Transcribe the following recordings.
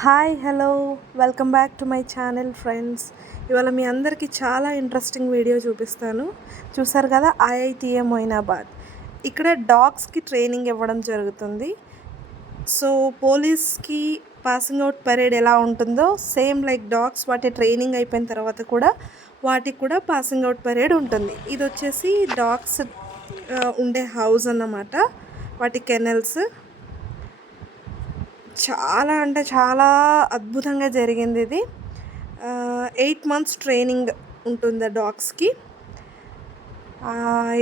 Hi hello welcome back to my channel friends. ఇవాళ మీ అందరికీ చాలా ఇంట్రెస్టింగ్ వీడియో చూపిస్తాను. చూసారు కదా, ఐఐటిఎం మొయినాబాద్. ఇక్కడ డాగ్స్కి ట్రైనింగ్ ఇవ్వడం జరుగుతుంది. సో పోలీస్కి పాసింగ్ అవుట్ పరేడ్ ఎలా ఉంటుందో సేమ్ లైక్ డాగ్స్ వాటి ట్రైనింగ్ అయిపోయిన తర్వాత కూడా వాటికి కూడా పాసింగ్ అవుట్ పరేడ్ ఉంటుంది. ఇది వచ్చేసి డాగ్స్ ఉండే హౌస్ అన్నమాట, వాటి కెనల్స్. చాలా అంటే చాలా అద్భుతంగా జరిగింది ఇది. 8 months ట్రైనింగ్ ఉంటుంది డాగ్స్కి.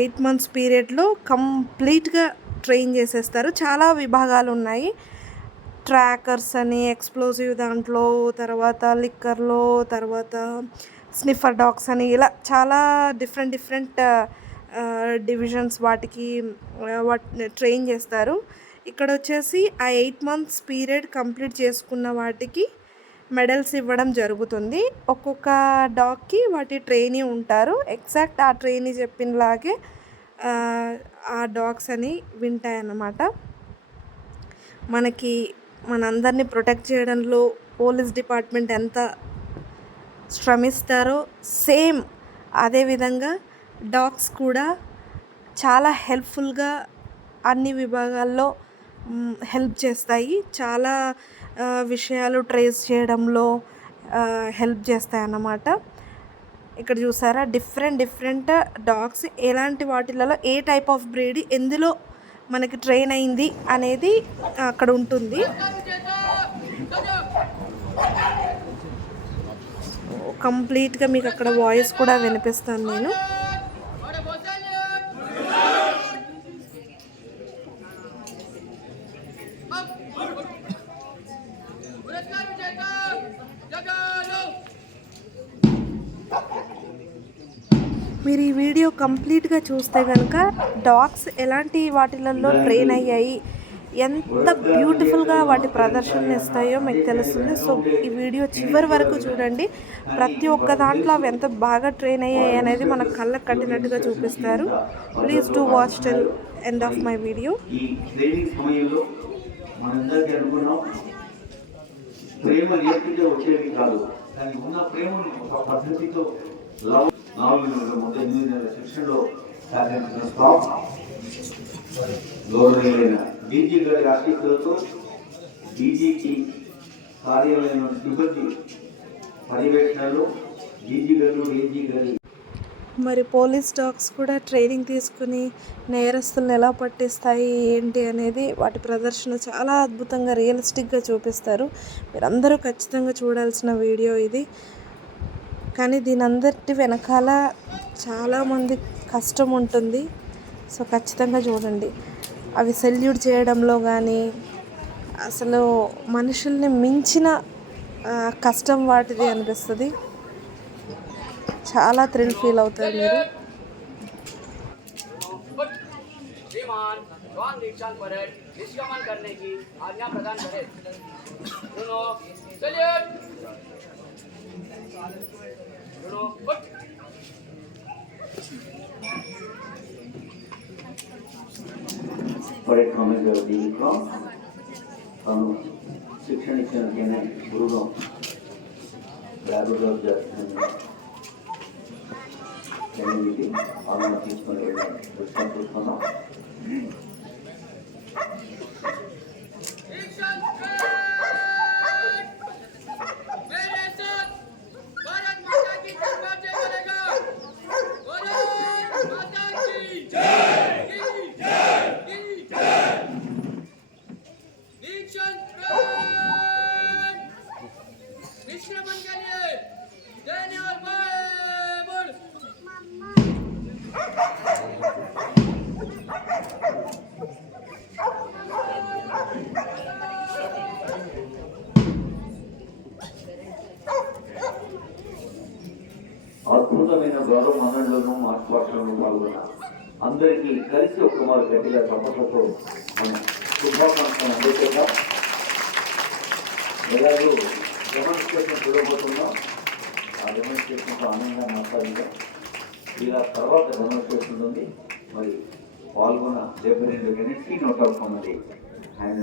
8 months పీరియడ్లో కంప్లీట్గా ట్రైన్ చేసేస్తారు. చాలా విభాగాలు ఉన్నాయి. ట్రాకర్స్ అని, ఎక్స్ప్లోజివ్ దాంట్లో, తర్వాత లిక్కర్లో, తర్వాత స్నిఫర్ డాగ్స్ అని, ఇలా చాలా డిఫరెంట్ డివిజన్స్ వాటికి ట్రైన్ చేస్తారు. ఇక్కడ వచ్చేసి ఆ 8 months పీరియడ్ కంప్లీట్ చేసుకున్న వాటికి మెడల్స్ ఇవ్వడం జరుగుతుంది. ఒక్కొక్క డాగ్కి వాటి ట్రైనీ ఉంటారు. ఎగ్జాక్ట్ ఆ ట్రైనీ చెప్పినలాగే ఆ డాగ్స్ అని వింటాయన్నమాట. మనందరినీ ప్రొటెక్ట్ చేయడంలో పోలీస్ డిపార్ట్మెంట్ ఎంత శ్రమిస్తారో సేమ్ అదేవిధంగా డాగ్స్ కూడా చాలా హెల్ప్ఫుల్గా అన్ని విభాగాల్లో హెల్ప్ చేస్తాయి. చాలా విషయాలు ట్రేస్ చేయడంలో హెల్ప్ చేస్తాయి అన్నమాట. ఇక్కడ చూసారా, డిఫరెంట్ డాగ్స్ ఎలాంటి వాటిలలో ఏ టైప్ ఆఫ్ బ్రీడ్ ఎందులో మనకి ట్రైన్ అయింది అనేది అక్కడ ఉంటుంది. కంప్లీట్గా మీకు అక్కడ వాయిస్ కూడా వినిపిస్తాను నేను. మీరు ఈ వీడియో కంప్లీట్గా చూస్తే కనుక డాగ్స్ ఎలాంటి వాటిలలో ట్రైన్ అయ్యాయి, ఎంత బ్యూటిఫుల్గా వాటి ప్రదర్శనలు ఇస్తాయో మీకు తెలుస్తుంది. సో ఈ వీడియో చివరి వరకు చూడండి. ప్రతి ఒక్క దాంట్లో అవి ఎంత బాగా ట్రైన్ అయ్యాయి అనేది మన కళ్ళకు కట్టినట్టుగా చూపిస్తారు. Please do watch till end of my video. ప్రేమ నేర్పితే వచ్చేది కాదు, కానీ ఉన్న ప్రేమను ఒక పద్ధతితో లవ్ 4 నెలల ముందు 8 నెలల శిక్షణలో గౌరవనీయులైన డీజీ గారి ఆశీస్సులతో డీజీకి కార్యాలయం సిబ్బంది పర్యవేక్షణలో డీజీ గారు డీజీ గారి మరి పోలీస్ డాగ్స్ కూడా ట్రైనింగ్ తీసుకుని నేరస్తులను ఎలా పట్టిస్తాయి ఏంటి అనేది వాటి ప్రదర్శన చాలా అద్భుతంగా రియలిస్టిక్గా చూపిస్తారు. మీరందరూ ఖచ్చితంగా చూడాల్సిన వీడియో ఇది. కానీ దీని అందరి వెనకాల చాలామంది కష్టం ఉంటుంది. సో ఖచ్చితంగా చూడండి. అవి సెల్యూట్ చేయడంలో కానీ అసలు మనుషుల్ని మించిన కష్టం వాటిది అనిపిస్తుంది. చాలా థ్రిల్ ఫీల్ అవుతారు మీరు. శిక్షణ ఇచ్చిన గురువు ఆమెను తీసుకొని వెళ్ళాను. చూసుకున్నాం. అద్భుతమైన గౌరవ మండలిలోనూ మార్పులను పాల్గొన్న అందరికీ కలిసి ఒక్కమారు గట్టిగా తప్పట్లతో మనం శుభాకాంక్షలు అందిస్తున్నాం. ఎలాగో డెమాన్స్ట్రేషన్ చూడబోతున్నాం. ఆ డెమాన్స్ట్రేషన్తో ఆనందంగా మాట్లాడిందా. ఇలా తర్వాత డెమాన్స్ట్రేషన్ ఉంది. మరి పాల్గొన్న 72 minutes నోట్ అవుట్ ఉన్నది. ఆయన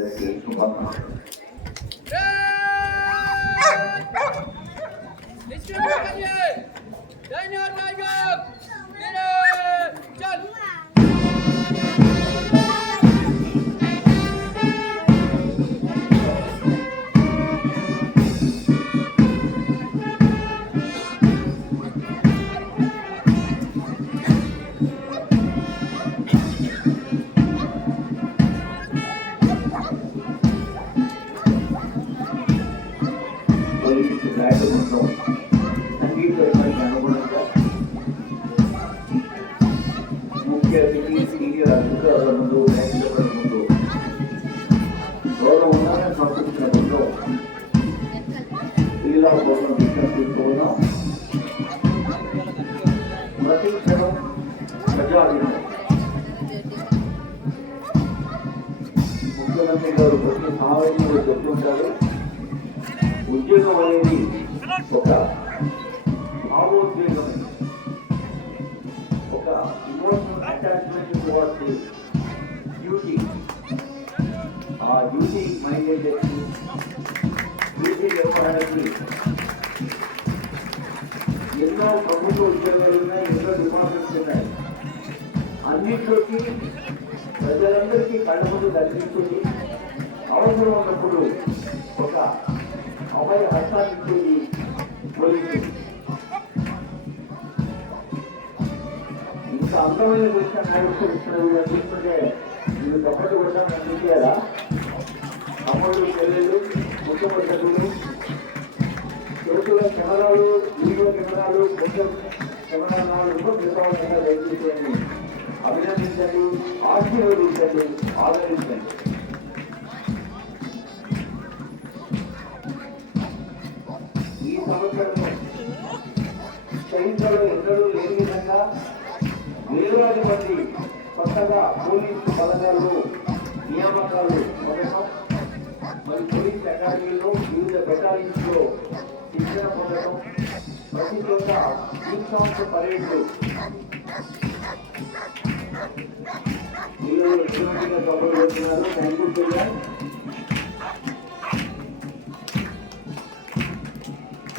శుభాకాంక్షలు. బృందం సంగీత స్థాయికి అనుగుణంగా ముఖ్య అతిథి సీనియర్ అధికారుల ముందు న్యాయస్థానాల ముందు గౌరవ ఉన్నారని సమర్పించిన బృందం జిల్లా కోసం విజ్ఞప్తిస్తూ ఉన్నాం. ప్రతి క్షణం ప్రజాధీనం. ముఖ్యమంత్రి గారు ప్రతి సమావేశంలో చెప్తుంటారు, ఉద్యోగం అనేది ఒక భావోద్వేగం, ఒక ఇమోషనల్ అటాచ్మెంట్ టువర్డ్స్ డ్యూటీ. ఆ డ్యూటీ మైండెడ్ డ్యూటీ వ్యవహారానికి ఎన్నో ప్రభుత్వ ఉద్యోగాలు ఉన్నాయి, ఎన్నో డిపార్ట్మెంట్స్ ఉన్నాయి. అన్నింటిలోకి ప్రజలందరికీ కళ్ళ ముందు దర్శించుకుని అవసరం ఉన్నప్పుడు ఒక అభయ హస్తాన్ని పోలీసు. ఇంత అందమైన విషయం ఆవిష్కరిస్తున్నది చూస్తుంటే మీరు తప్పటి కూడా అనిపించారా? అమ్మలు, చెల్లెలు, ముఖ్యమంత్రులు, చేతుల కెమెరాలు, వీడియో కెమెరాలు, కొంచెం కెమెరాలు నిర్వహణగా దయచేసి అభినందించండి, ఆశీర్వదించండి, ఆదరించండి. ఈ సంవత్సరం చరిత్రలో ఎన్నడూ లేని విధంగా వేలాది మంది కొత్తగా పోలీసు బలగాలు నియామకాలు పొందడం, మరి పోలీస్ అకాడమీలో వివిధ బెటాలియన్స్ లో శిక్షణ పొందడం, ప్రతి చోట సంవత్సర పర్యటనలు సపోర్ట్ చేస్తున్నారు. థ్యాంక్ యూ చెయ్యాలి.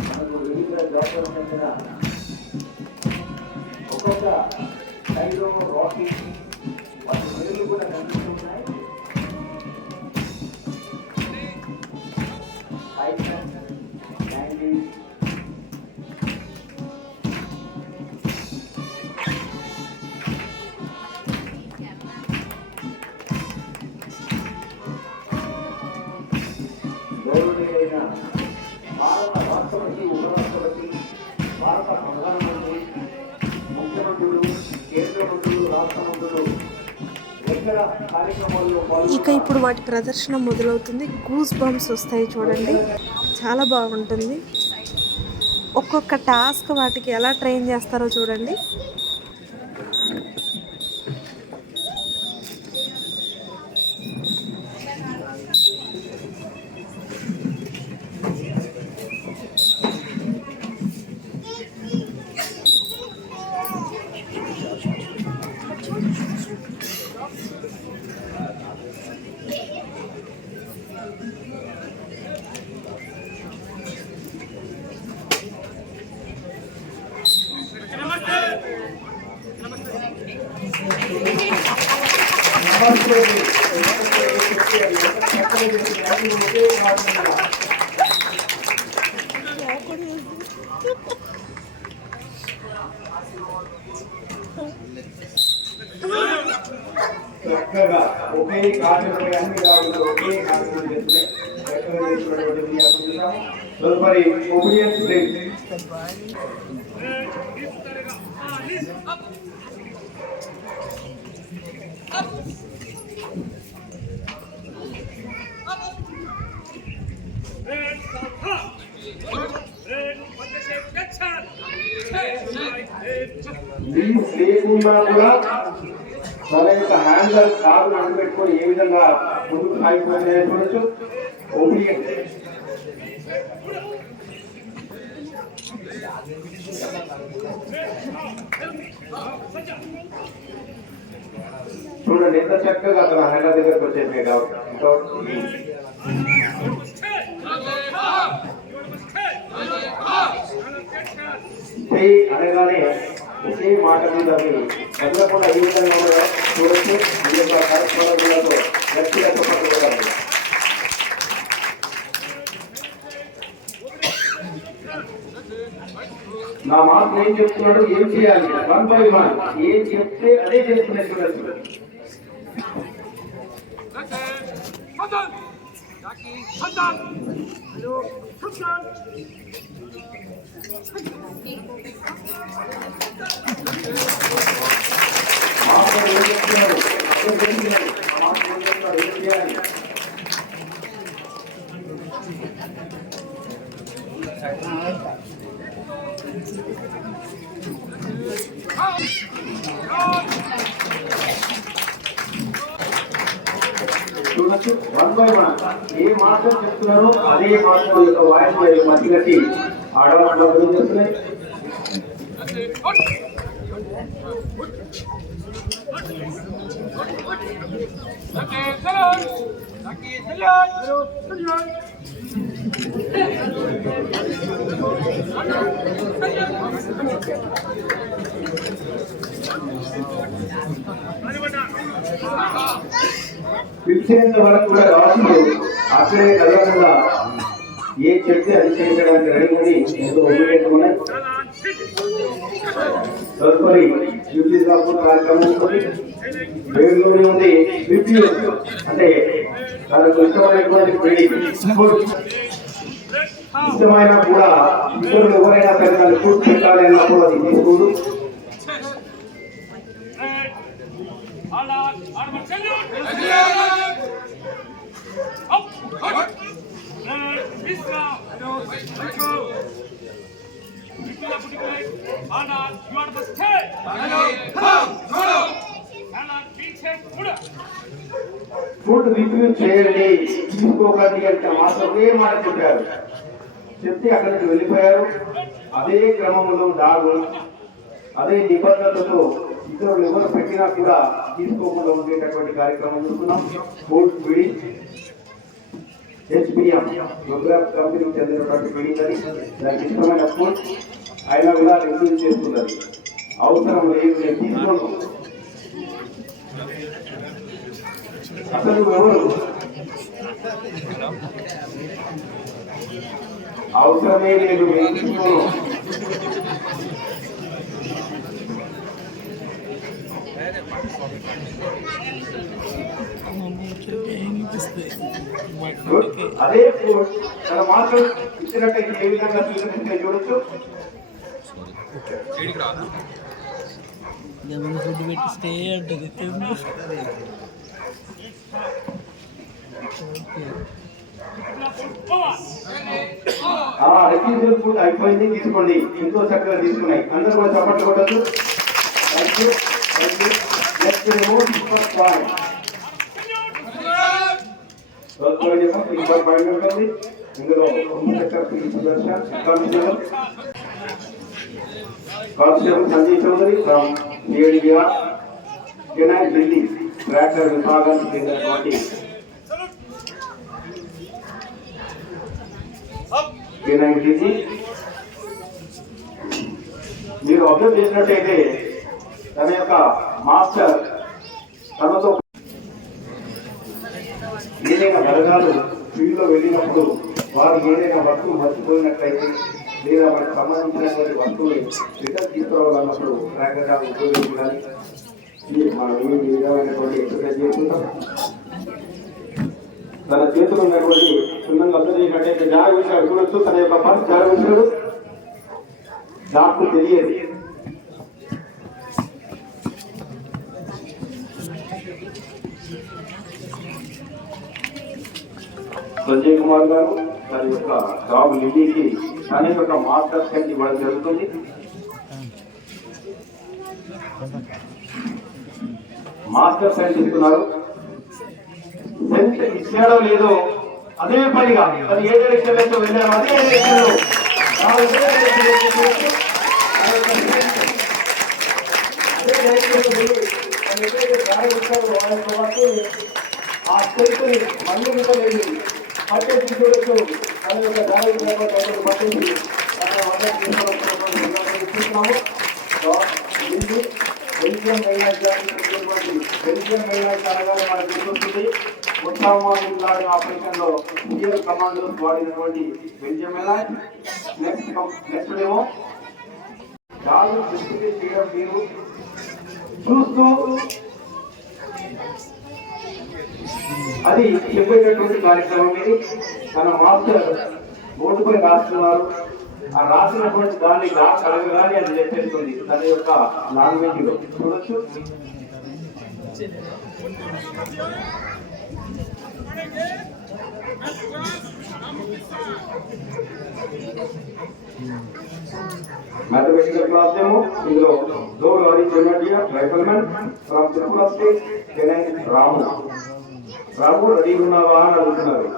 మనకు వివిధ జాబ్లు చెందిన ఒక్కొక్క స్టైల్లో రాకింగ్ వాటి పేర్లు కూడా కనిపిస్తున్నాయి. గౌరవనీయులైన భారత రాష్ట్రపతి, ఉపరాష్ట్రపతి, భారత ప్రధానమంత్రి, ముఖ్యమంత్రులు, కేంద్ర మంత్రులు, రాష్ట్ర మంత్రులు ఎక్కడ కార్యక్రమాల్లో ఇక ఇప్పుడు వాటి ప్రదర్శన మొదలవుతుంది. గూస్ బంప్స్ వస్తాయి చూడండి, చాలా బాగుంటుంది. ఒక్కొక్క టాస్క్ వాటికి ఎలా ట్రైన్ చేస్తారో చూడండి. చక్కగా ఒకే కార్యక్రమం అన్ని రావులు ఒకే కార్యక్రమం చేస్తున్నాయి. చక్కగా చేసినటువంటి తదుపరి ఒబీడియన్స్ డే. లేకుండా కూడా తన యొక్క హ్యాండల్ కాదు అడ్డుపెట్టుకొని ఏ విధంగా ముందుకు సాగిపోతున్నాయో చూడొచ్చు. ఒబీడియన్స్ చూడండి ఎంత చక్కగా తన హ్యాండల్ దగ్గరకు వచ్చేసినాయి. కాబట్టి అనగానే ఒకే మాట మీద కదలకుండా ఈ విధంగా చూడొచ్చు. ఈ యొక్క కార్యక్రమాలతో గట్టిగా చెప్పగలగాలి. నా మాట ఏం చెప్తున్నాడు, ఏం చేయాలి, 1 by 1 ఏం చెప్తే అదే చేసుకునే చూడొచ్చు. మాస్టర్ ఏం చెప్తున్నారు? మాస్టర్ ఏం చెప్తున్నారు? ఏం చేయాలి? చూడొచ్చు 1 by 1 ఏ మాస్టర్ చెప్తున్నారో అదే మాస్టర్ యొక్క వాయిస్ మధ్య కట్టి ఆడవాళ్ళు అభివృద్ధి చేస్తున్నాయి. పిలిచేంత వరకు కూడా రాజులు అక్కడే కదలకుండా ఏ చెప్తే అది చేయడానికి రెడీ ఉంది. ఎంతో ఉపయోగపడుతున్నాయి. తదుపరి డ్యూటీ కార్యక్రమం ఉంటుంది. బెంగళూరు ఉంది రివ్యూ, అంటే తనకు ఇష్టమైనటువంటి ఇష్టమైనా కూడా ఇతరులు ఎవరైనా సరే దాన్ని పూర్తి పెట్టాలి అన్నప్పుడు అది తీసుకోదు. ఫుడ్ రివ్యూ చేయండి, తీసుకోకండి అంటే మాత్రమే మాట చెప్పారు. చెప్తే అక్కడి నుంచి వెళ్ళిపోయారు. అదే క్రమంలో డాగు అదే నిబంధనలతో ఇతరులు ఎవరు పెట్టినా కూడా తీసుకోకుండా ఉండేటటువంటి కార్యక్రమం చూస్తున్నాం. ఫుడ్ ఫీడింగ్ HBM ప్రోగ్రామ్ కంపెనీకి చెందినటువంటి ఫీడింగ్ అని దానికి ఇష్టమైన ఫుడ్ అయినా కూడా రివ్యూ చేస్తున్నది. అవసరం లేదు, నేను తీసుకోను. అసలు ఎవరు అవసరమే లేదు, నేను తీసుకోను. అదే తన మాత్రం ఇచ్చినట్టయితే ఏ విధంగా చూసినట్టే చూడొచ్చు. ఫుడ్ పెట్టి స్టే ఉంటుంది. రిఫ్యూజల్ ఫుడ్ అయిపోయింది, తీసుకోండి. ఎంతో చక్కగా తీసుకున్నాయి. అందరూ కూడా చప్పట్లు కొట్టచ్చు. నెక్స్ట్ ఫస్ట్ పాయింట్ ఉంటుంది. ఇందులో constable Sanjay Chaudhary from Chennai Delhi tractor విభాగానికి చెందినటువంటి ఢిల్లీ. మీరు అబ్జర్వ్ చేసినట్టయితే తన యొక్క మాస్టర్ తనతో ఏదైనా వర్గాలు ఫీల్డ్లో వెళ్ళినప్పుడు వారు ఏదైనా వస్తువు మర్చిపోయినట్లయితే లేదా వారికి సంబంధించినటువంటి వస్తువులు రిటర్న్ తీసుకురావాలన్నప్పుడు ట్రాక్టర్ ఉపయోగించాలి. మనం ఏ విధమైనటువంటి ఎక్సర్సైజ్ చేసుకుంటాం. తన చేతులు ఉన్నటువంటి సున్నంగా అర్థం చేసినట్టయితే జాగ్రత్త చూడొచ్చు. తన యొక్క పర్స్ జాగ్రత్త నాకు తెలియదు. సంజయ్ కుమార్ గారు తన యొక్క జాబ్ లిలీకి తన యొక్క మాస్టర్ సెంట్ ఇవ్వడం జరుగుతుంది. మాస్టర్ సెంట్ ఇస్తున్నారు. సెంట్ ఇచ్చాడో లేదో అదే పనిగా తను ఏ డైరెక్షన్ లో వెళ్ళారో అదే ఆ సెంట్ని మళ్ళీ లేదు పట్టేసి చూడొచ్చు. తన యొక్క దారి పట్టేసి బెల్జియం మహిళా అనగానే మనకు గుర్తొస్తుంది. ఉత్సాహమాలాడే ఆపరేషన్ లో సిఎల్ కమాండోస్ వాడినటువంటి బెల్జియం మహిళా. నెక్స్ట్ ఏమో దాడు డిస్ట్రిబ్యూట్ చేయడం మీరు చూస్తూ అది చెప్పేటటువంటి కార్యక్రమం ఇది. మన మాస్టర్ బోర్డుపై రాస్తున్నారు. ఆ రాసినటువంటి దాన్ని కలగగానే అది చెప్పేస్తుంది దాని యొక్క లాంగ్వేజ్ లో చూడొచ్చు. Mathematical class demo. ఇందులో దోర్ లారీ జొన్నటియా rifleman from Tripura state canine Ramu ready ఉన్నావా అని అడుగుతున్నారు.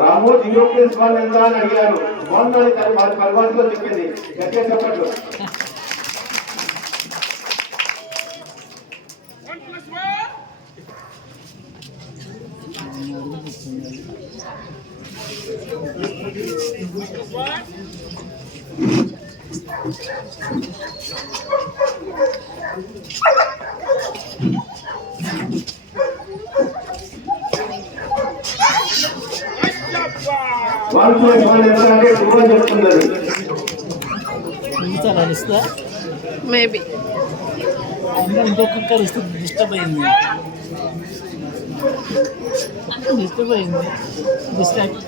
రాము 0+1 ఎంత అని అడిగారు. 1 అని వారి పరిభాషలో చెప్పింది. గట్టిగా చెప్పట్లు. మేబీ ఇంకొకరు ఇస్తే డిస్టర్బ్ అయింది డిస్ట్రాక్ట్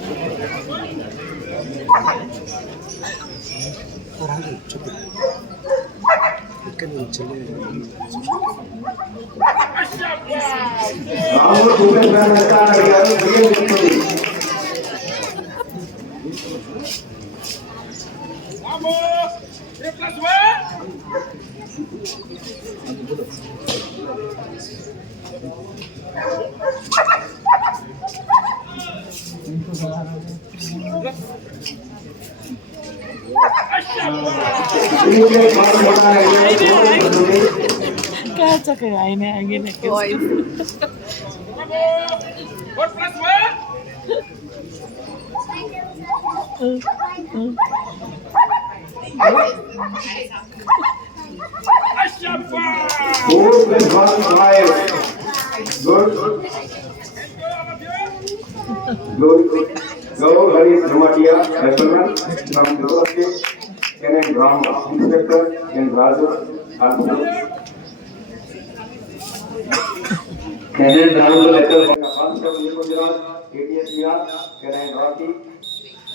చక్కగా ఆయన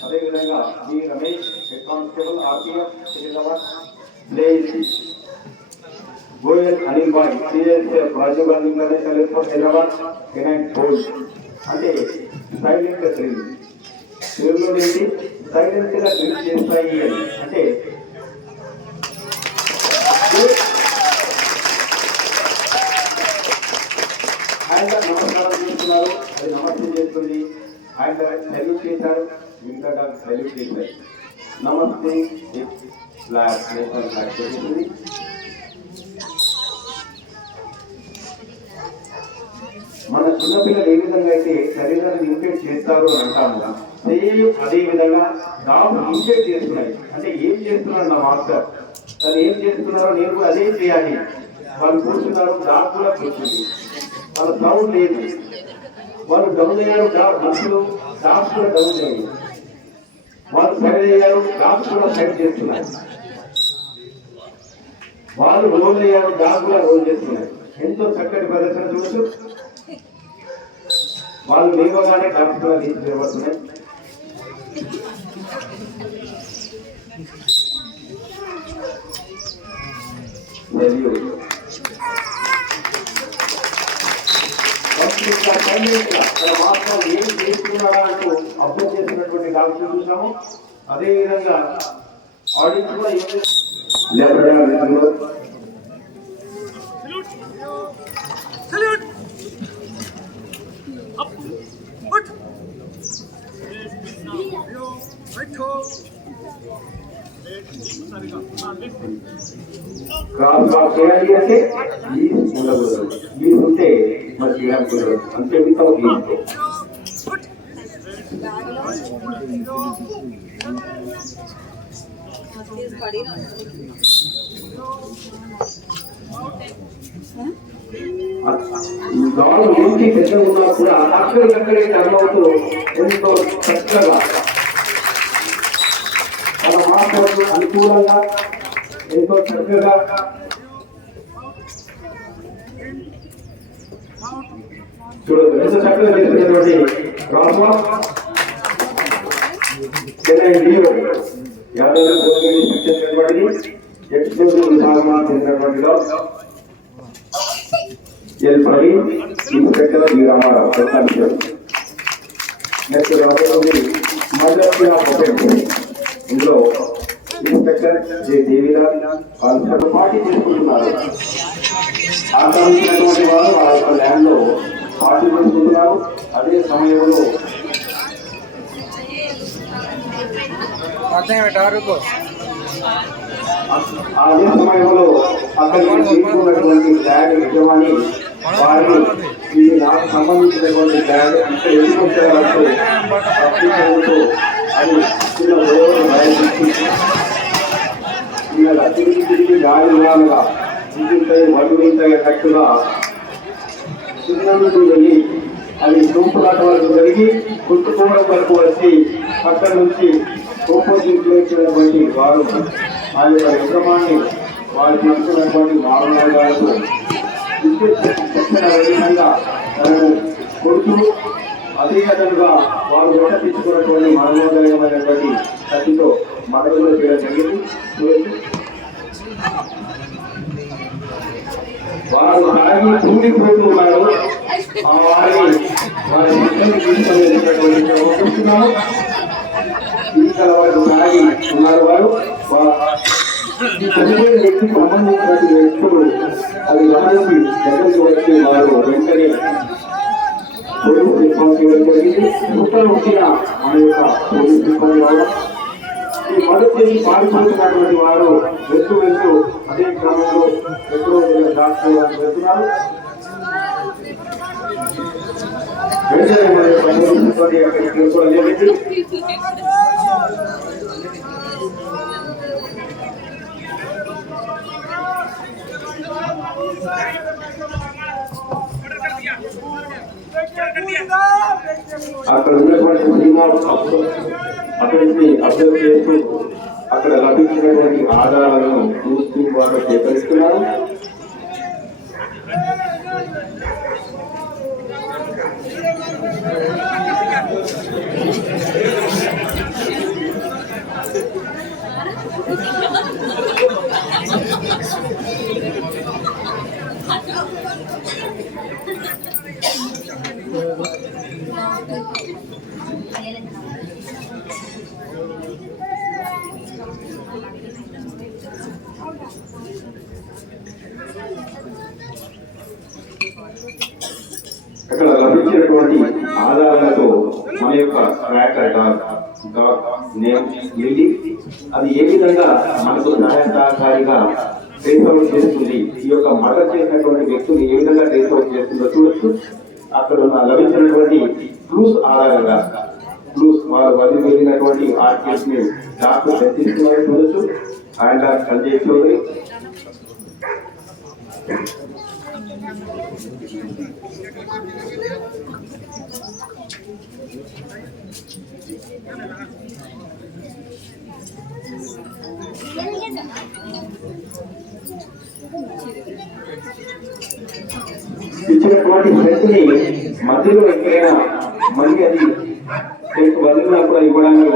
అదేవిధంగా B Ramesh head constable RPF Secunderabad Goyal Anil Bhai CSF Rajiv Gandhi international airport Hyderabad canine force. అంటే సైలెంట్ డ్రిల్. తెలుగులో ఏంటి సైలెంట్ గా డ్రిల్ చేస్తాయి అంటే ఆయన నమస్కారం చేస్తున్నారు. అది నమస్తే చేస్తుంది. ఆయన సైల్యూట్ చేశారు. మిగతా సైల్యూట్ చేశారు. నమస్తే ఫ్లాగ్ నేషనల్ ఫ్లాగ్ చేస్తుంది. మన చిన్నపిల్లలు ఏ విధంగా అయితే శరీరాన్ని ఇన్ఫెక్ట్ చేస్తారు అని అంటాము, సేమ్ అదే విధంగా డాగ్స్ ఇన్ఫెక్ట్ చేస్తున్నాయి. అంటే ఏం చేస్తున్నారు నా మాస్టర్, తను ఏం చేస్తున్నారో నేను కూడా అదే చేయాలి. వాళ్ళు కూర్చున్నారు, డాగ్ కూడా కూర్చుంది, వాళ్ళ సౌండ్ లేదు, వాళ్ళు డౌన్ అయ్యారు. మనుషులు డాగ్స్ కూడా డౌన్ అయ్యారు, వాళ్ళు సైడ్ అయ్యారు, డాగ్స్ కూడా సైడ్ చేస్తున్నారు. వాళ్ళు రోల్ అయ్యారు, డాగ్ కూడా రోల్ చేస్తున్నారు. ఎంతో చక్కటి ప్రదర్శన చూస్తూ వాళ్ళు లేవగానే డాగ్స్ కూడా లేచి నిలబడుతున్నాయి. మాత్రం ఏం చేస్తున్నారా అంటూ అబ్జర్వ్ చేసినటువంటి డాక్టర్ చూసాము. అదేవిధంగా ఆడియన్స్ కూడా ఏం చేయాలి అంటే ప్లీజ్ ఉండకూడదు. ప్లీజ్ ఉంటే మరి చేయకూడదు. అంతే వితౌట్ గాడు ఏంటి పెద్ద ఉన్నా కూడా అక్కడికక్కడే టర్న్ అవుతూ ఎంతో చక్కగా తన మాటలకు అనుకూలంగా ఎంతో చక్కగా చూడండి ఎంత చక్కగా చేసినటువంటి రామ చెన్నై డియో యాదవ్ చేసినటువంటిది ఎక్స్ప్లోజివ్ విభాగంలో చేసినటువంటిలో L Praveen inspector B Ramarao ప్రస్తావించారు. నెక్స్ట్ రాబోతుంది మదర్ ఆఫ్ ఇందులో ఇన్స్పెక్టర్ జె దేవిరాజ్ వాళ్ళు పార్టీ చేసుకుంటున్నారు. ఆక్రమించినటువంటి వారు ఆ యొక్క ల్యాండ్ లో పార్టీ చేసుకుంటున్నారు. అదే సమయంలో అదే సమయంలో అక్కడికి తీసుకున్నటువంటి ల్యాండ్ యజమాని వారిని ఇది నాకు సంబంధించినటువంటి ల్యాండ్ ఇక్కడ ఎందుకు వచ్చారంటూ తప్పించడంతో అది చిన్న గొడవలు బయలుదేరి ఇలా తిరిగి తిరిగి గాలి విధాలుగా ఇంటింటాయి వడ్డింటాయి అన్నట్టుగా చిన్నప్పుడు వెళ్ళి అది సూపులాట వరకు జరిగి కుట్టుకోవడం వరకు వచ్చి అక్కడి నుంచి ఆపోజిట్ లో ఇచ్చినటువంటి వారు ఆ యొక్క విక్రమాన్ని వారు తీసుకున్నటువంటి మానవాదాలకు విధంగా తనను కొడుతూ అదే విధంగా వారు వెంట తీసుకున్నటువంటి మానవోదయమైనటువంటి కత్తితో మడలో చేయడం జరిగింది. వారు తాగి కూలిపోతున్నారు. ఆ వారి తీసుకునేటువంటి ఇంకా వారు తాగి ఉన్నారు. వారు వ్యక్తికి సంబంధించినటువంటి వ్యక్తులు అది గమనించి దగ్గరికి వచ్చి వారు వెంటనే పోలీసు సిబ్బంది చేయడం జరిగింది. ఉత్తర వచ్చిన మన యొక్క పోలీసు సిబ్బంది వారు ఈ మొదటి పాల్గొంటున్నటువంటి వారు వెళ్తూ అదే క్రమంలో ఎక్కడో దాచుకోవడానికి వెళ్తున్నారు. వెంటనే మన యొక్క పోలీసు సిబ్బంది అక్కడికి తెలుసుకోవడం జరిగింది. అక్కడ ఉన్నటువంటి సినిమా అతనికి అబ్జర్వ్ చేస్తూ అక్కడ లభించినటువంటి ఆధారాలను చూస్తూ వారు సేకరిస్తున్నారు. అక్కడ లభించినటువంటి ఆధారాలతో మన యొక్క ట్రాకర్ డాగ్ నేమ్ లిల్లీ అది ఏ విధంగా మనకు సహాయకారిగా ట్రేస్ అవుట్ చేస్తుంది, ఈ యొక్క మర్డర్ చేసినటువంటి వ్యక్తులు ఏ విధంగా ట్రేస్ అవుట్ చేస్తుందో చూడొచ్చు. అక్కడ ఉన్న లభించినటువంటి క్లూస్ ఆధారంగా వారు వదిలి వెళ్ళినటువంటి ఆర్టికల్స్ ని డాక్టర్ చర్చిస్తున్నారు చూడొచ్చు. ఆయన సంజయ్ చౌదరి ఇచ్చినటువంటి శక్తిని మధ్యలో ఎక్కడైనా మళ్ళీ అది బదులుగా కూడా ఇవ్వడానికి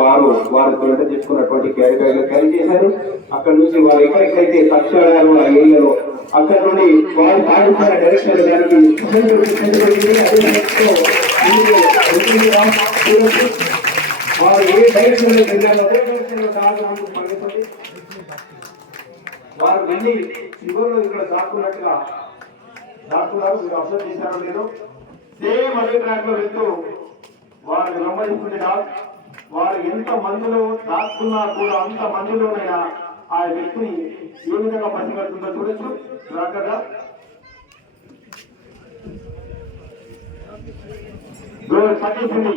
వారు తొలట చేసుకున్నటువంటి క్యారీ చేశారు. అక్కడ నుంచి వారు ఎక్కడెక్కడైతే తక్షణాలు ఆ ఏరియాలో అక్కడ నుండి వారు పాటించిన డైరెక్షన్ దానికి వారు ఏ డైరెక్షన్ లో వెళ్ళారో అదే డైరెక్షన్ లో పరిగెత్తండి. వారు వెళ్ళి చివరిలో ఇక్కడ దాక్కున్నట్టుగా దాక్కున్నారు. మీరు అబ్జర్వ్ చేశారో లేదో సేమ్ అదే ట్రాక్ లో వెళ్తూ వారిని వెంబడిస్తుంది డాగ్. వారు ఎంత మందిలో దాక్కున్నా కూడా అంత మందిలోనైనా ఆ వ్యక్తిని ఏ విధంగా పసిగడుతుందో చూడొచ్చు. రాకగా పట్టేసింది.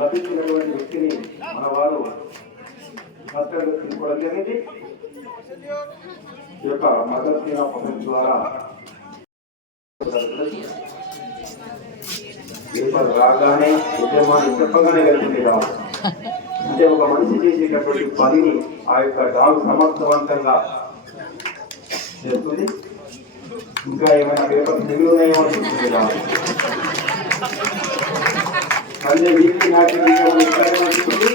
లభించినటువంటి వ్యక్తిని మన వారు కష్టంగా తీసుకోవడం జరిగింది. ఈ యొక్క మదర్ సేనా పథకం ద్వారా పేపర్ రాగానే ఉద్యమాన్ని చెప్పగానే వెళ్తుంది డాగ్. అంటే ఒక మనిషి చేసేటటువంటి పనిని ఆ యొక్క డాగ్ సమర్థవంతంగా చేస్తుంది. ఇంకా ఏమైనా పేపర్ మిగిలి ఉన్నాయో అనిపిస్తుంది డాగ్. మళ్ళీ వీటికి నాటి అనిపిస్తుంది.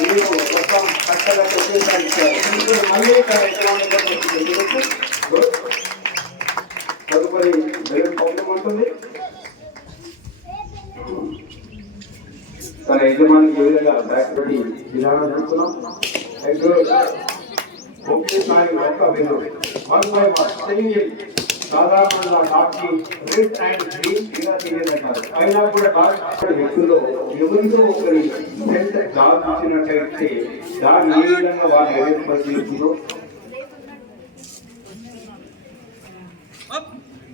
మీరు మొత్తం కట్టగా మళ్ళీ తదుపరి భయం పౌరం ఉంటుంది. తన యజమానికి ఏ విధంగా బ్యాక్బడి విధానం చేస్తున్నాం. ఒకే స్థాయి ఒక్క బిందు సాధారణంగా డాక్కి రెడ్ అండ్ గ్రీన్ ఇలా తెలియదంటారు. అయినా కూడా డాక్టర్ వ్యక్తుల్లో ఎవరితో ఒకరి సెంట్ డాగ్ ఇచ్చినట్టయితే దాన్ని ఏ విధంగా వారిని ఏర్పరిచిందో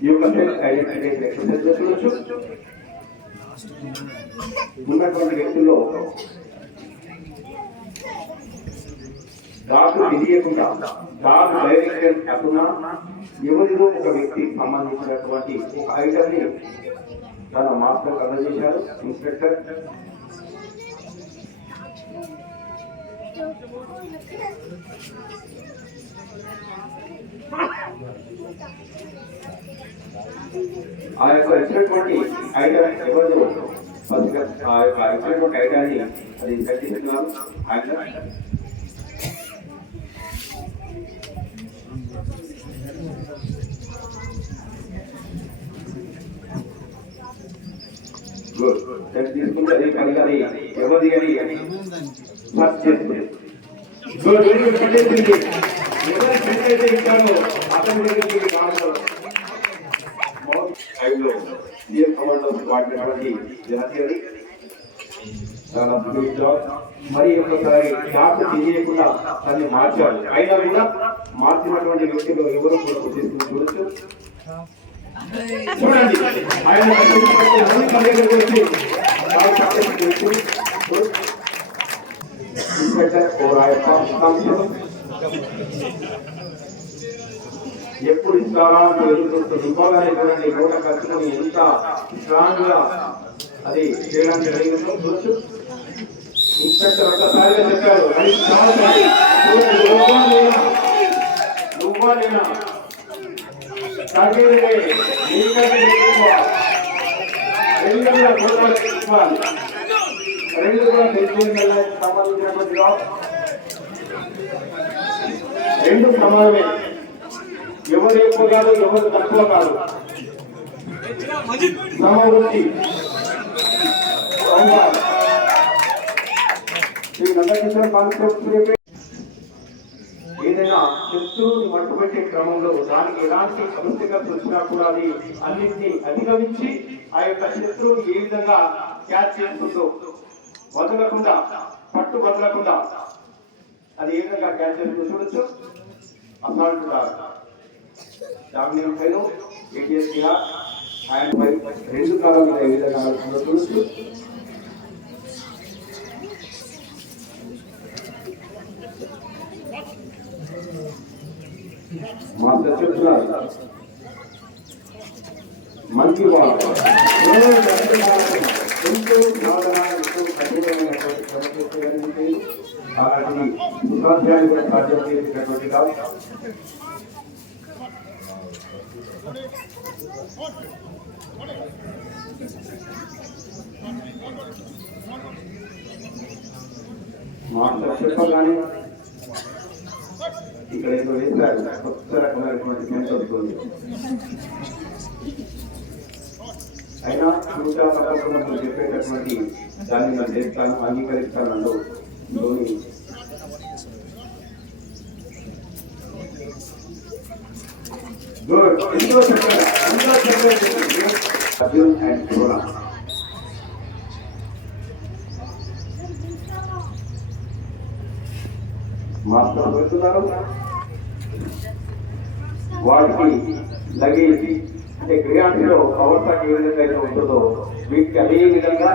ఈ యొక్క సెంట్ ఐడెంటిఫికేషన్ ఎక్సర్సైజ్ చేసుకోవచ్చు. ఉన్నటువంటి వ్యక్తుల్లో డాక్టర్ తెలియకుండా డాక్టర్ డైరెక్టర్ కాకుండా ఎవరిలో ఒక వ్యక్తికి సంబంధించినటువంటి ఒక ఐటమ్ ని తన మాస్టర్ అందజేశారు ఇన్స్పెక్టర్. ఆ యొక్క ఇచ్చినటువంటి ఐటమ్ ఎవరు ఆ యొక్క ఇచ్చినటువంటి ఐటాన్ని అది ఖచ్చితంగా ఆయన తీసుకుంటే అదే పని అది ఎవరిది అని సర్చ్ చేస్తుంది. ఎవరైతే ఇచ్చారో అతని దగ్గరికి మరి ఒకసారి డాక్టర్ తెలియకుండా దాన్ని మార్చారు. అయినా కూడా మార్చినటువంటి వ్యక్తులు ఎవరు కూడా తీసుకుని చూడొచ్చు. చూడండి ఆయన ఎప్పుడు ఇస్తారా ఇవ్వగానే చూడండి నోట ఖర్చుని ఎంత స్ట్రాంగ్ గా అది చేయడానికి జరిగిందో చూడొచ్చు. ఇన్స్పెక్టర్ ఒక్కసారిగా చెప్పారు నువ్వా నేనా రెండు కూడా సంబంధించినటువంటి రెండు సమానమే. ఎవరు ఎక్కువ కాదు, ఎవరు తక్కువ కాదు, సమవృత్తి. ఏదైనా శత్రువుని మట్టుపెట్టే క్రమంలో దానికి ఎలాంటి సమస్యలు వచ్చినా కూడా అది అన్నింటినీ అధిగమించి ఆ యొక్క శత్రువు ఏ విధంగా క్యాచ్ చేస్తుందో వదలకుండా పట్టు వదలకుండా అది ఏ విధంగా క్యాచ్ చేస్తుందో చూడొచ్చు. అసాల్ట్ డామినియన్ పైన ఆయన పై రెండు కాలంలో ఏ విధంగా చూడొచ్చు. మాస్టర్ చెప్తున్నారు మంచి వాళ్ళు ఎంతో సాధన ఎంతో కఠినమైనటువంటి సమస్యలు అలాంటి సుసాధ్యాన్ని కూడా సాధ్యం చేసినటువంటి కాదు. మాస్టర్ చెప్పగానే ఇక్కడ ఏదో వేశారు కొత్త రకమైనటువంటి కెన్స్ వస్తుంది. అయినా చూసా పదార్థంలో చెప్పేటటువంటి దాన్ని నేను చేస్తాను అంగీకరిస్తాను ధోని అర్జున్ అండ్ సోనా మాస్టర్ పెడుతున్నారు. వాటికి లగేజ్ అంటే క్రియాటిలో కవర్సాకి ఏ విధంగా అయితే ఉంటుందో వీటికి అదే విధంగా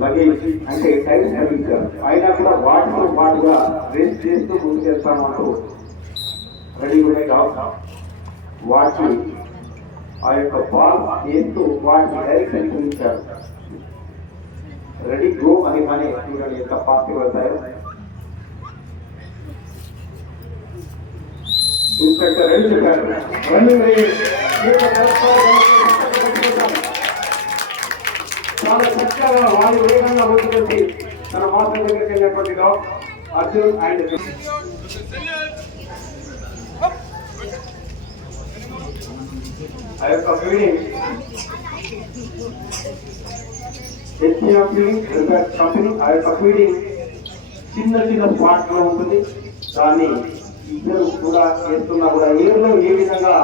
లగేజ్ అంటే టైం సర్వీస్ అయినా కూడా వాటితో పాటుగా రేస్ చేస్తూ ముందుకెళ్తామంటూ రెడీ ఉన్నాయి కాబట్టి వాటి ఆ యొక్క బాల్ వేస్తూ వాటిని డైరెక్షన్ చూపించారు. రెడీ గో అని కానీ చూడండి ఎంత ఫాస్ట్ వెళ్తాయో. ఇన్స్పెక్టర్ రెడీ చెప్పారు రన్నింగ్ రేస్ చాలా చక్కగా వారి వేగంగా ముందుకెళ్తే తన మాత్రం దగ్గరికి వెళ్ళినటువంటి అర్జున్ అండ్ ఆ యొక్క ఫీడింగ్ కంపెనీ ఆ యొక్క ఫీడింగ్ చిన్న చిన్న స్పాట్ లో ఉంటుంది. దాన్ని ఇద్దరు కూడా చేస్తున్నా కూడా ఏదో ఏ విధంగా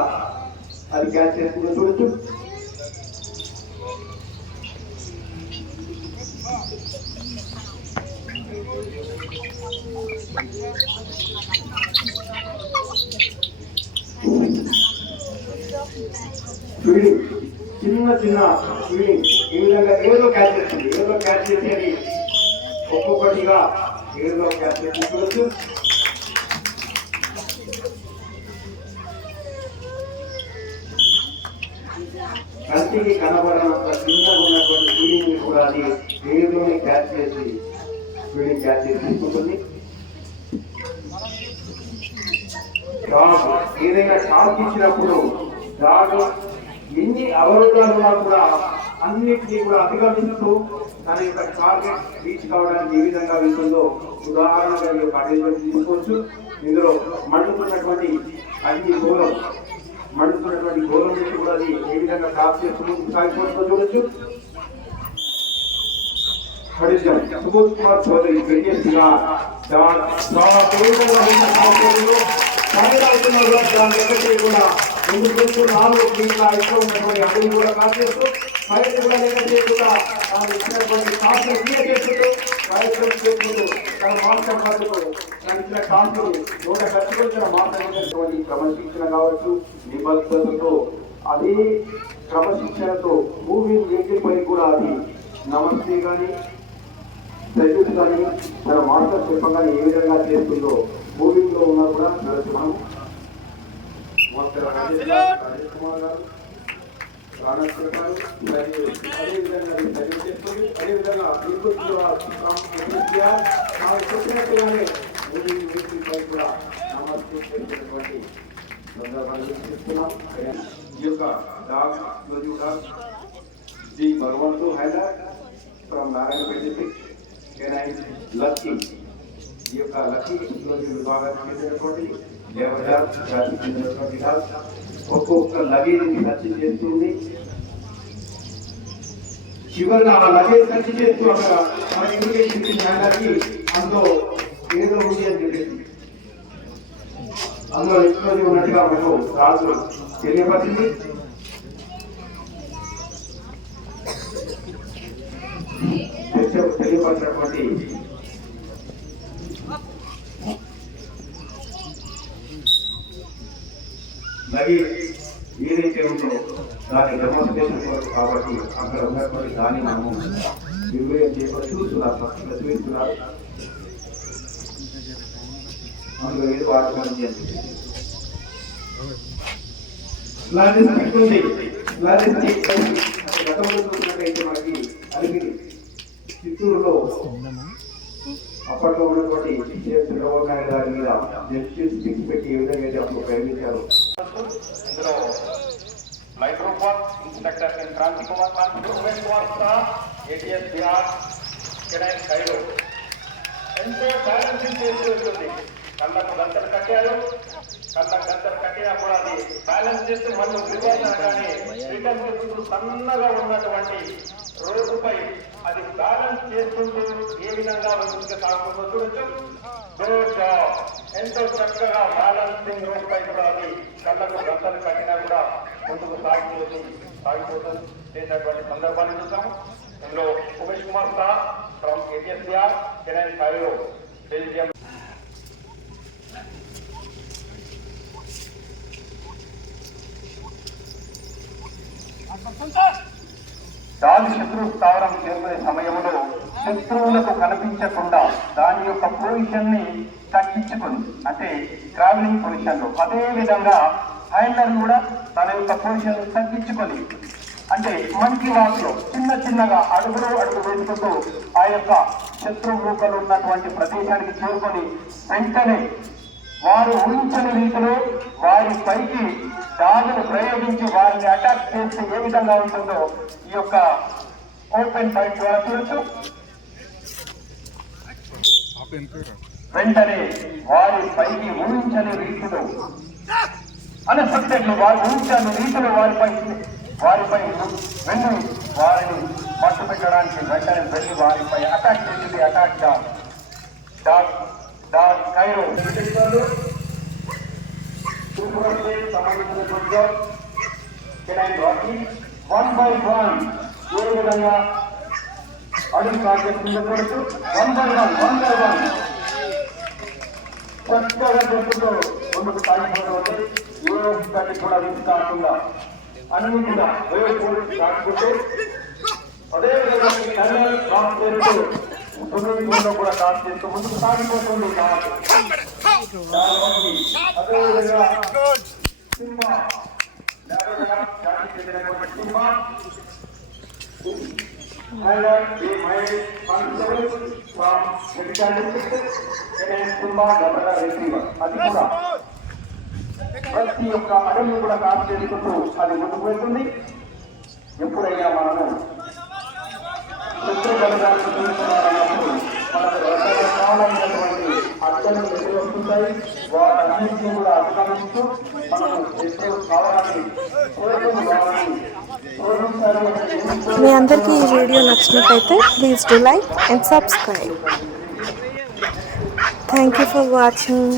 అది క్యాచ్ చేస్తుందో చూడొచ్చు. ఫీడింగ్ చిన్న చిన్న ఫీడింగ్ ఈ విధంగా ఏదో క్యాచ్ చేస్తుంది. ఏదో క్యాచ్ చేసేది ఒక్కొక్కటిగా ఏదో క్యాచ్ చేసి చూడొచ్చు. కంటికి కనబడినంత చిన్నగా ఉన్నటువంటి ఫీడింగ్ కూడా అది ఏదోనే క్యాచ్ చేసి ఫీడింగ్ క్యాచ్ చేసి తీసుకుంటుంది. ఏదైనా టాస్క్ ఇచ్చినప్పుడు డాగ్ ఎన్ని అవరోధాలున్నా కూడా అన్నింటినీ కూడా అధిగమిస్తూ తన యొక్క టార్గెట్ రీచ్ కావడానికి ఏ విధంగా వెళ్తుందో ఉదాహరణగా ఈ యొక్క అటెన్షన్ తీసుకోవచ్చు. ఇందులో మండుతున్నటువంటి అగ్ని గోళం మండుతున్నటువంటి గోళం నుంచి కూడా అది ఏ విధంగా టాప్ చేస్తూ సాగిపోతుందో చూడొచ్చు. సుబోధ్ కుమార్ చౌదరి పెట్టేసిగా చాలా పూర్వంగా కూడా ముందు చూస్తూ 4 ఫీట్ల ఇంట్లో ఉన్నటువంటి అడుగులు కూడా కాచేస్తూ ఫైట్ కూడా లెక్క చేయకుండా తాను ఇచ్చినటువంటి టాస్క్ క్లియర్ చేస్తుంటూ ప్రయత్నం చేసుకుంటూ తన మాస్టర్ మద్దతు తను ఇచ్చిన టాస్క్ నోట ఖర్చుకొని తన మాట్లాడినటువంటి క్రమశిక్షణ కావచ్చు, నిబద్ధతతో అదే క్రమశిక్షణతో మూవింగ్ వెహికల్ పై కూడా అది నమస్తే కానీ సర్వీస్ కానీ తన మాస్టర్ చెప్పగానే ఏ విధంగా చేస్తుందో మూవింగ్ లో ఉన్నా కూడా మనం అదేవిధంగా చెప్పినట్టుగానే కూడా నమస్కరించేటువంటి సందర్భాలు చూస్తున్నాం. ఈ యొక్క డాగ్ ది భగవంతు Hyderabad from Narayanpet district canine lucky. ఈ యొక్క లక్కీ విభాగానికి చెందినటువంటి ఒక్కొక్క లగేజ్ ఖర్చు చేస్తుంది. చివరిగా ఆ లగేజ్ ఖర్చు చేస్తూ అక్కడ మన ఇన్విటేషన్ హ్యాండర్కి అందులో ఏదో ఉంది అని చెప్పేసి అందులో ఎక్కువ ఉన్నట్టుగా మనకు రాజు తెలియపరిచింది. తెలియపరిచినటువంటి లగేజ్ ఏదైతే ఉందో దాని డెమోన్స్ట్రేషన్ కొరకు కాబట్టి అక్కడ ఉన్నటువంటి దాన్ని మనము నిర్వహణ చేయవచ్చు. చూస్తున్నారు అందులో ఏదో వాడుకోవడం చేయాలి. లాజిస్టిక్ ఉంది. లాజిస్టిక్ గతంలో చూసినట్టయితే మనకి అలిగిరి చిత్తూరులో అప్పట్లో ఉన్నటువంటి చంద్రబాబు నాయుడు గారి మీద జస్టిస్ స్టిక్స్ పెట్టి ఏ విధంగా అయితే అప్పుడు ప్రయోగించారు. ఇందులో లైఫ్ రూపర్ inspector Kranti Kumar ATS Bihar canine కైలో ఎంతో బ్యాలెన్సింగ్ చేస్తూ ఉంటుంది. కళ్ళకు గంటలు కట్టారు. కళ్ళకు గంటలు కట్టినా కూడా అది బ్యాలెన్స్ చేస్తూ మళ్ళీ రిటర్న్ చేస్తూ సన్నగా ఉన్నటువంటి రోడ్డుపై అది బ్యాలెన్స్ చేసుకుంటూ ఏ విధంగా ముందుకు సాగుతుందో చూడొచ్చు. ఎంతో చక్కగా బ్యాలెన్సింగ్ రోడ్డుపై కూడా అది కళ్ళకు గంటలు కట్టినా కూడా ముందుకు సాగిపోతూ చేసినటువంటి సందర్భాన్ని చూసాము. ఇందులో ఉమేష్ కుమార్ షా ఫ్రమ్ ఏటీఎస్ఆర్ కెనైన్ కైలో బెల్జియం. చాలు శత్రు స్థావరం చేరుకునే సమయంలో శత్రువులకు కనిపించకుండా దాని యొక్క పొజిషన్ ని తగ్గించుకుంది, అంటే ట్రావెలింగ్ పొజిషన్ లో. అదే విధంగా హ్యాండర్ కూడా తన యొక్క పొజిషన్ తగ్గించుకొని, అంటే మంచి వాటిలో చిన్న చిన్నగా అడుగు వేసుకుంటూ ఆ యొక్క శత్రు మూకలు ఉన్నటువంటి ప్రదేశానికి చేరుకొని వెంటనే వారు ఊహించని రీతిలో వారి పైకి దాడులు ప్రయోగించి వారిని అటాక్ చేస్తే ఏ విధంగా ఉంటుందో ఈ యొక్క ఓపెన్ ఫైట్ ద్వారా చూడొచ్చు. వెంటనే వారి పైకి ఊహించని రీతిలో అన్ఎక్స్పెక్టెడ్లీ వారు ఊహించని రీతిలో వారిపై వెళ్ళి వారిని పట్టు పెట్టడానికి వెంటనే వెళ్ళి వారిపై అటాక్ చేసింది. Attack dog Cairo one by one ఏ విధంగా అడుగు సాధ్యస్తుందో చూడొచ్చు. వన్ బై వన్ చక్కగా చెప్పుతో ముందుకు సాగిపోతే ఏ ఒక్కటి కూడా రిస్క్ కాకుండా అన్ని కూడా కాకపోతే అదే విధంగా కూడా టాస్ చేస్తూ ముందుకు సాగిపోతుంది. అదే విధంగా సింహ సింహ అది కూడా ప్రతి ఒక్క అడుగు కూడా కాపు చేసుకుంటూ అది ముందుకు వెళ్తుంది. ఎప్పుడైనా మనము శత్రు బలగాలను చూస్తున్నారన్నప్పుడు మనకు రకరకాలైనటువంటి అడ్డంకులు ఎదురవుతుంటాయి. వాటన్నింటినీ కూడా అధిగమిస్తూ మనము శత్రువు కావాలని మీ అందరికీ ఈ వీడియో నచ్చినట్టయితే please do like and subscribe. Thank you for watching.